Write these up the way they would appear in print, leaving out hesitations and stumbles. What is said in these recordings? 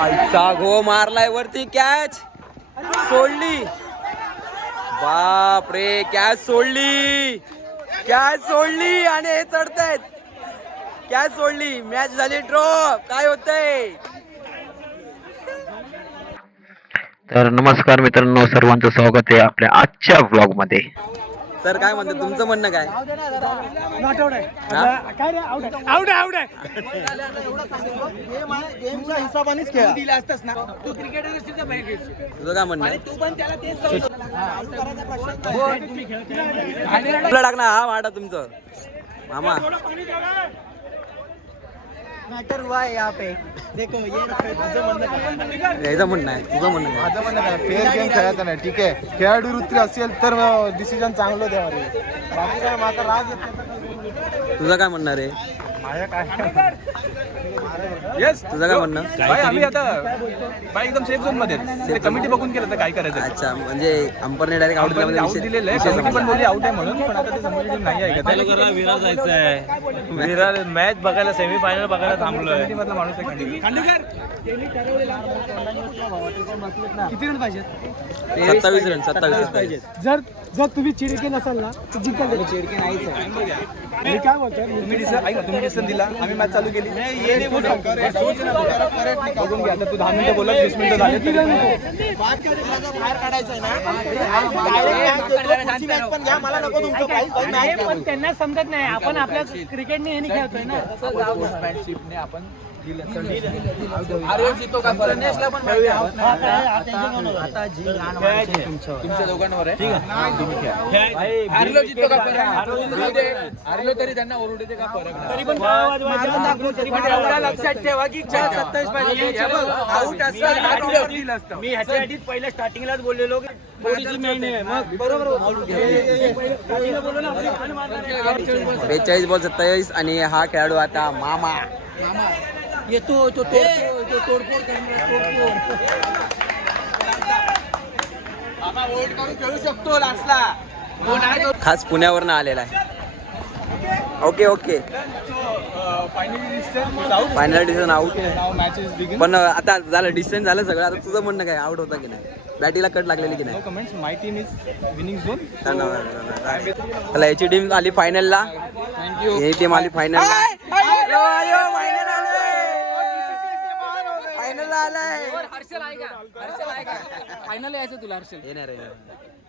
आईचा गो मारलाय वरती, कॅच सोडली. बाप रे, कॅच सोडली, कॅच सोडली आणि हे चढतायत. कॅच सोडली, मॅच झाली ड्रॉ. काय होतंय? तर नमस्कार मित्रांनो, सर्वांचं स्वागत आहे आपल्या आजच्या व्लॉग मध्ये. सर काय म्हणतात, तुमचं म्हणणं काय? तुझं काय म्हणणं? तुला टाकणार हा वाटा तुमचं मामा. मैटर हुआ है यहाँ पे. देखो ये याचं म्हणणं आहे, तुझं म्हणणं आहे. माझं म्हणणं काय, फेअर गेम खेळायचा नाही. ठीक आहे, खेळाडू वृत्ती असेल तर डिसिजन चांगलं द्यावं रे. बाकी काय माझा राग येत नाही. तुझं काय म्हणणार आहे? माझ्या काय तुझं काय म्हणणं? आम्ही आता एकदम सेफ झोन मध्ये कमिटी बघून केलं तर काय करायचं. अच्छा, म्हणजे अंपरने डायरेक्ट आउट आउट दिलेलं आहे. कमिटी पण बोलली आउट आहे म्हणून, पण आता ते समोरची टीम नाही ऐकत. विरार जायचं आहे. विरार मॅच बघायला, सेमीफायनल बघायला थांबलोय. मधला माणूस आहे किती रन पाहिजे? 27 रन 27 पाहिजे. जर तुम्ही चिडके नसाल ना तर जिंकाल. चिडके नाहीच आहे. मी काय बोलतोय, तुम्ही डिसिजन दिला, आम्ही मॅच चालू केली. बघून घ्या, आता तू 10 मिनिटं बोलत, 20 मिनिटं झाले. बाहेर काढायचंय ना, पण त्यांना समजत नाही. आपण आपल्या क्रिकेटने हे खेळतोय ना. स्पोर्ट्समॅनशिपने आपण तुमच्या दोघांवर आहे. हारलो तरी त्यांना ओरडू दे, का फरक नाही. लक्षात ठेवा की 27 पाहिजे. आउट असतं. मी ह्याच्यासाठी पहिल्या स्टार्टिंगलाच बोललेलो की थोडीशी मेहनत आहे. मग बरोबर 42 बॉल 27 आणि हा खेळाडू आता मामा. येतो तो तोडफोड खेळू शकतो लास्टला. खास पुण्यावरनं आलेला आहे. Okay final decision out. पण आता झालं, डिसिजन झालं सगळं. आता तुझं म्हणणं काय, आउट होता की नाही? बॅटीला कट लागलेली की नाही? Comments, my team is winning zone. चला, याची टीम आली फायनलला. ही टीम आली फायनलला. फायनलला आलाय. फायनल यायचं तुला हर्षल. हे नाही रे,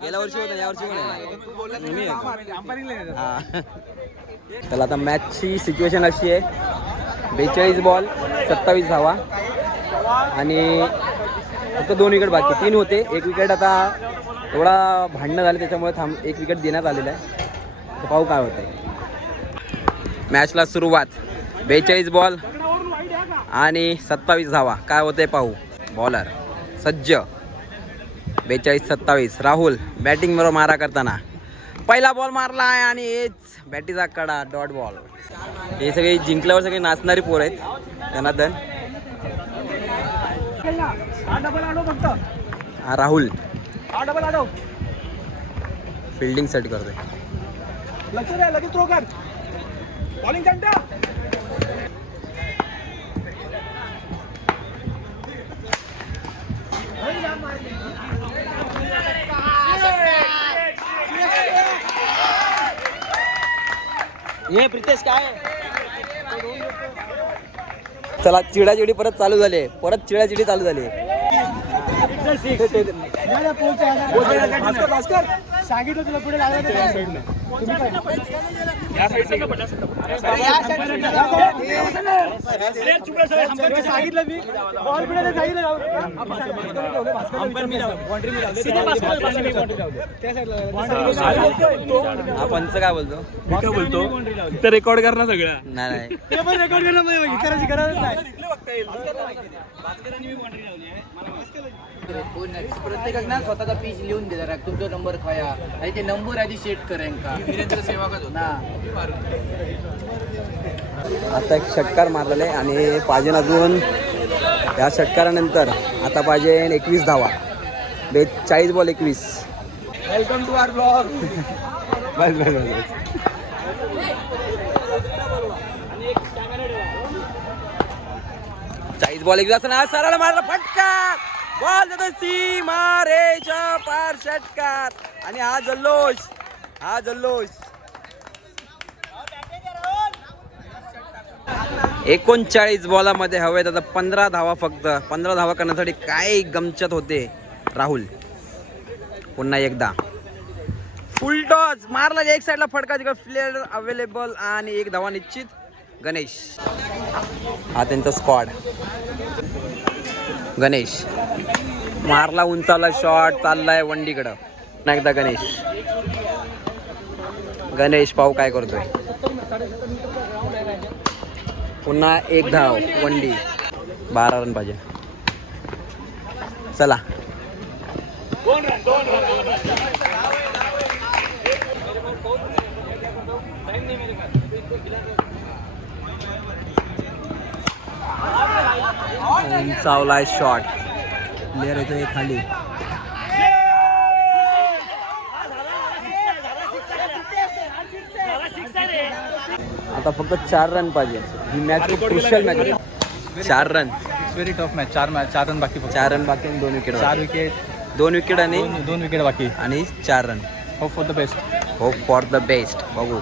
गेल्या वर्षी होतं, या वर्षी पण हा. चला, आता मॅचची सिच्युएशन अशी आहे, 42 बॉल 27 धावा आणि फक्त 2 विकेट बाकी. 3 होते, 1 विकेट. आता एवढा भांडणं झालं त्याच्यामुळे 1 विकेट देण्यात आलेलं आहे. तर पाहू काय होतंय. मॅचला सुरुवात, 42 बॉल आणि 27 धावा. काय होतंय पाहू. बॉलर सज्ज, 42-27. राहुल बॅटिंग बरोबर मारा करताना पहिला बॉल मारला आहे आणि हेच बॅटीचा कडा, डॉट बॉल. हे सगळे जिंकल्यावर सगळे नाचणारी पोर आहेत. जनार्दन, हा राहुल फिल्डिंग सेट करतोय. लगेच थ्रो कर. Bowling centre. हे प्रितेश काय चला, चिडाचिडी परत चालू झाली. चिडाचिडी चालू झाली. सांगितलं तुला पुढे सांगितलं मी बॉल पुढे हा पंच काय बोलतो? तिथं रेकॉर्ड कर ना सगळं. नाही ते पण रेकॉर्ड केलं, करायची गरज नाही. प्रत्येकाक ना स्वतःचा पीच लिहून दे जरा, तुमचा नंबर खया आणि ते नंबर आधी सेट करेन का सेवा ना. आता एक षटकार मारलेला आहे आणि पाहिजे अजून. या षटकारानंतर आता पाहिजे 21 धावा. 40 ball 21. Welcome to our blog. बस. बॉल एक असताना सरळ मारला फटका बॉल देतो सीमारेच्या पार षटकार आणि हा जल्लोष 39 बॉलामध्ये हवेत आता 15 धावा फक्त 15 धावा करण्यासाठी काय गमचत होते राहुल पुन्हा एकदा फुल टॉस मारला एक साईडला फटका तिकडे फ्लेअर अवेलेबल आणि एक धावा निश्चित गणेश हा त्यांचा स्क्वॉड गणेश मारला उंचावला शॉट चाललाय वंडीकडं पुन्हा एकदा गणेश पाहू काय करतोय पुन्हा एक धाव वंडी 12 रन पाहिजे चला उंचावलाय शॉट प्लेअर येतोय खाली आता फक्त 4 रन पाहिजे ही मॅच खूप क्रुशियल मॅच आहे 4 run very tough match 4 run बाकी फक्त 4 रन बाकी आणि 2 विकेट 4 विकेट 2 विकेट आणि 2 विकेट बाकी आणि 4 run hope for the best बघू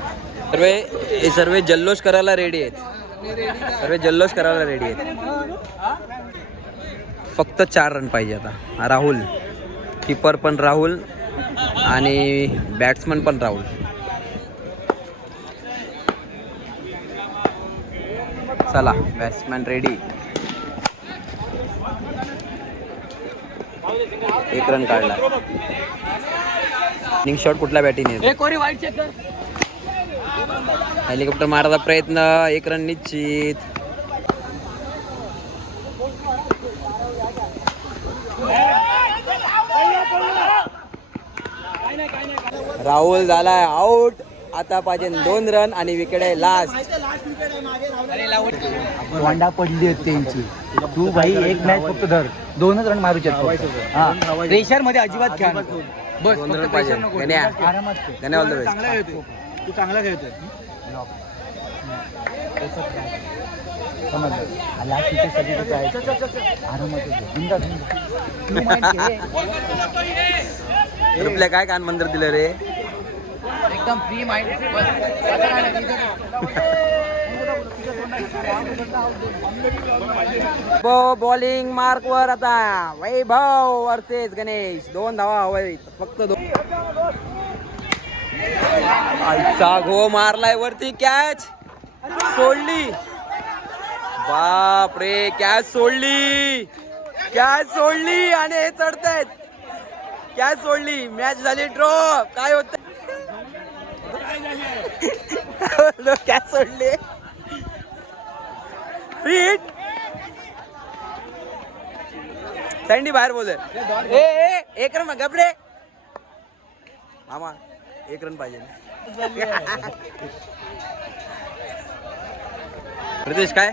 सर्व जल्लोष करायला रेडी आहेत फक्त 4 रन पाहिजे आता राहुल कीपर पण राहुल आणि बॅट्समन पण राहुल चला बॅट्समॅन रेडी 1 रन काढला इनिंग शॉट कुठल्या बॅटिंग हेलिकॉप्टर मारायचा प्रयत्न 1 रन निश्चित राहुल झालाय आउट आता पाहिजे 2 रन आणि विकेट आहे लास्ट वांडा पडली होती त्यांची तू भाई एक मॅच फक्त धर 2च रन मारू शकतो प्रेशर मध्ये अजिबात खेळ नको. बस 2 रन फक्त पाहिजे pressure नको. गण्या आरामात खेळ. गण्या ऑल द बेस्ट चांगला खेळतोय तू चांगला खेळतोय समजलं लास्ट विकेट साठी तर काय आरामात बिंदास तू माहिती आहे रुपल्या काय कान मंदिर दिलं रे एकदम फ्री माइंड बॉलिंग मार्क वर आता वैभव वर्सेस गणेश 2 धावा हवाय फक्त 2 आजचा घो मारलाय वरती कॅच सोडली बाप रे कॅच सोडली आणि हे चढतायत कॅच सोडली मॅच झाली ड्रॉ काय होत कॅच सोडली फिट सँडी बाहेर बोल ए 1 रन गबरे मामा 1 रन पाहिजे प्रदेश काय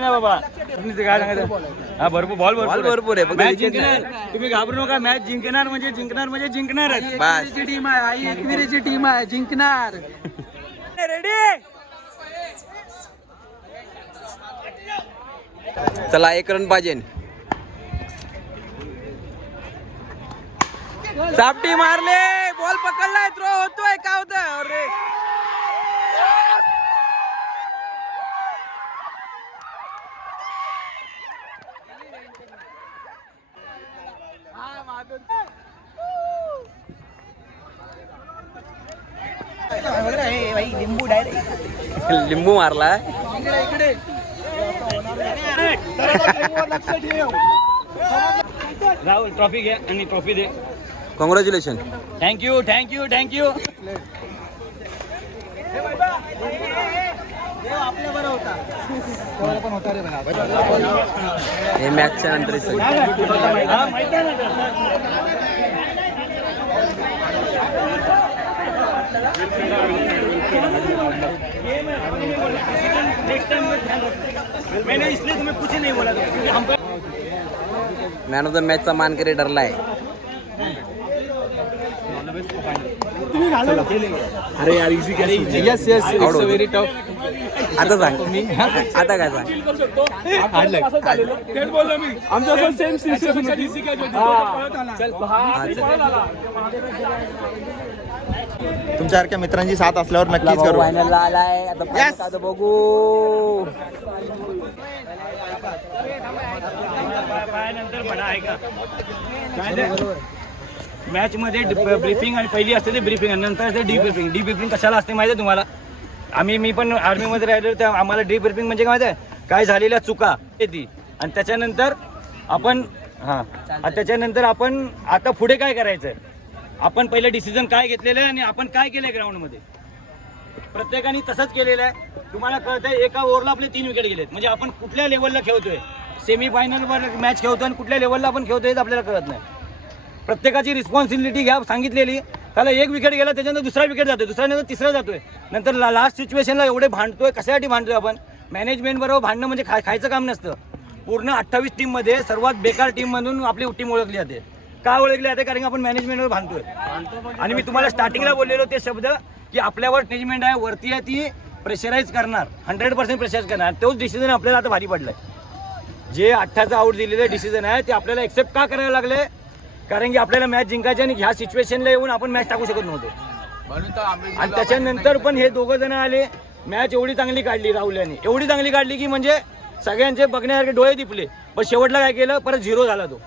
ना बाबा काय सांगायचं हा भरपूर बॉल भरपूर आहे मॅच जिंकणार तुम्ही घाबरू नका मॅच जिंकणार म्हणजे जिंकणारच बस टीम आहे आई एकविरेची टीम आहे जिंकणार रेडी चला 1 रन पाहिजे चापटी मारले बॉल पकडलाय थ्रो होतोय काय होतंय अरे लिंबू मारला राहुल ट्रॉफी घे आणि ट्रॉफी दे कॉंग्रॅच्युलेशन थँक्यू हे मॅचच्या नंतर मैंने इसलिए तुम्हें कुछ नहीं बोला क्योंकि हमको मॅन ऑफ द मॅचचा मानकरी ठरलाय अरे यार easy yes yes it's very tough. आता सांग आता काय सांग. तुमच्यासारख्या मित्रांची साथ असल्यावर नक्कीच करू. फायनलला आलाय आता final आता बघू. मॅच मध्ये ब्रीफिंग आणि पहिली असते ते ब्रीफिंग आणि नंतर असते डीब्रीफिंग. डीब्रीफिंग कशाला असते माहिती आहे तुम्हाला? मी पण आर्मीमध्ये राहिलो तर आम्हाला डीब्रीफिंग म्हणजे काय माहिती आहे? काय झालेल्या चुका ती आणि त्याच्यानंतर आपण आता पुढे काय करायचं. आपण पहिलं डिसिजन काय घेतलेलं आहे आणि आपण काय केलंय ग्राउंडमध्ये. प्रत्येकाने तसंच केलेलं आहे. तुम्हाला कळतंय एका ओव्हरला आपले 3 विकेट गेलेत. म्हणजे आपण कुठल्या लेवलला खेळतोय, सेमीफायनलवर मॅच खेळतोय आणि कुठल्या लेवलला आपण खेळतोय हे आपल्याला कळत नाही. प्रत्येकाची रिस्पॉन्सिबिलिटी घ्या सांगितलेली. त्याला 1 विकेट गेला त्याच्यानंतर दुसरा विकेट जातोय, दुसऱ्यानंतर तिसरा जातोय, नंतर लास्ट सिच्युएशनला एवढे भांडतोय. कशासाठी भांडतोय आपण? मॅनेजमेंट बरोबर भांडणं म्हणजे खायचं काम नसतं. पूर्ण 28 टीममध्ये सर्वात बेकार टीम म्हणून आपली टीम ओळखली जाते. का ओळखली जाते? कारण की आपण मॅनेजमेंटवर भांडतोय. आणि मी तुम्हाला स्टार्टिंगला बोललेलो ते शब्द की आपल्यावर मॅनेजमेंट आहे, वरती आहे, ती प्रेशराईज करणार, 100% प्रेशराईज करणार. तोच डिसिजन आपल्याला आता भारी पडलाय. जे 8चा आऊट दिलेले डिसिजन आहे ते आपल्याला एक्सेप्ट का करायला लागले? कारण की आपल्याला मॅच जिंकायची आणि ह्या सिच्युएशनला येऊन आपण मॅच टाकू शकत नव्हतो. आणि त्याच्यानंतर पण हे 2 जण आले, मॅच एवढी चांगली काढली राहुल यांनी, एवढी चांगली काढली की म्हणजे सगळ्यांचे बघण्यासारखे डोळे दिपले. पण शेवटला काय केलं? परत 0 झाला तो.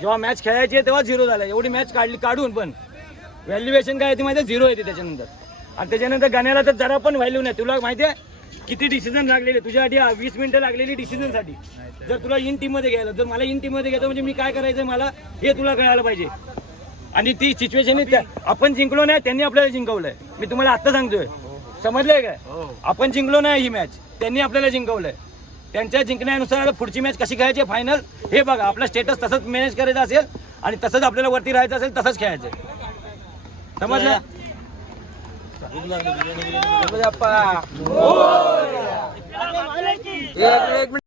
जेव्हा मॅच खेळायची आहे तेव्हा 0 झाला. एवढी मॅच काढून पण व्हॅल्युएशन काय येते माहिती आहे? 0 येते त्याच्यानंतर. आणि त्याच्यानंतर गाण्याला तर जरा पण व्हॅल्यू नाही. तुला माहिती आहे किती डिसिजन लागलेले तुझ्यासाठी? 20 मिनिटं लागलेली डिसिजनसाठी. जर तुला इन टीममध्ये घ्यायला, जर मला इन टीममध्ये घ्यायचं म्हणजे मी काय करायचं मला हे तुला कळायला पाहिजे. आणि ती सिच्युएशन आपण जिंकलो नाही, त्यांनी आपल्याला जिंकवलंय. मी तुम्हाला आत्ता सांगतोय, समजलंय काय? आपण जिंकलो नाही ही मॅच, त्यांनी आपल्याला जिंकवलंय. त्यांच्या जिंकण्यानुसार पुढची मॅच कशी खेळायची फायनल हे बघा. आपला स्टेटस तसंच मॅनेज करायचं असेल आणि तसंच आपल्याला वरती राहायचं असेल तसंच खेळायचं. समजलं? एक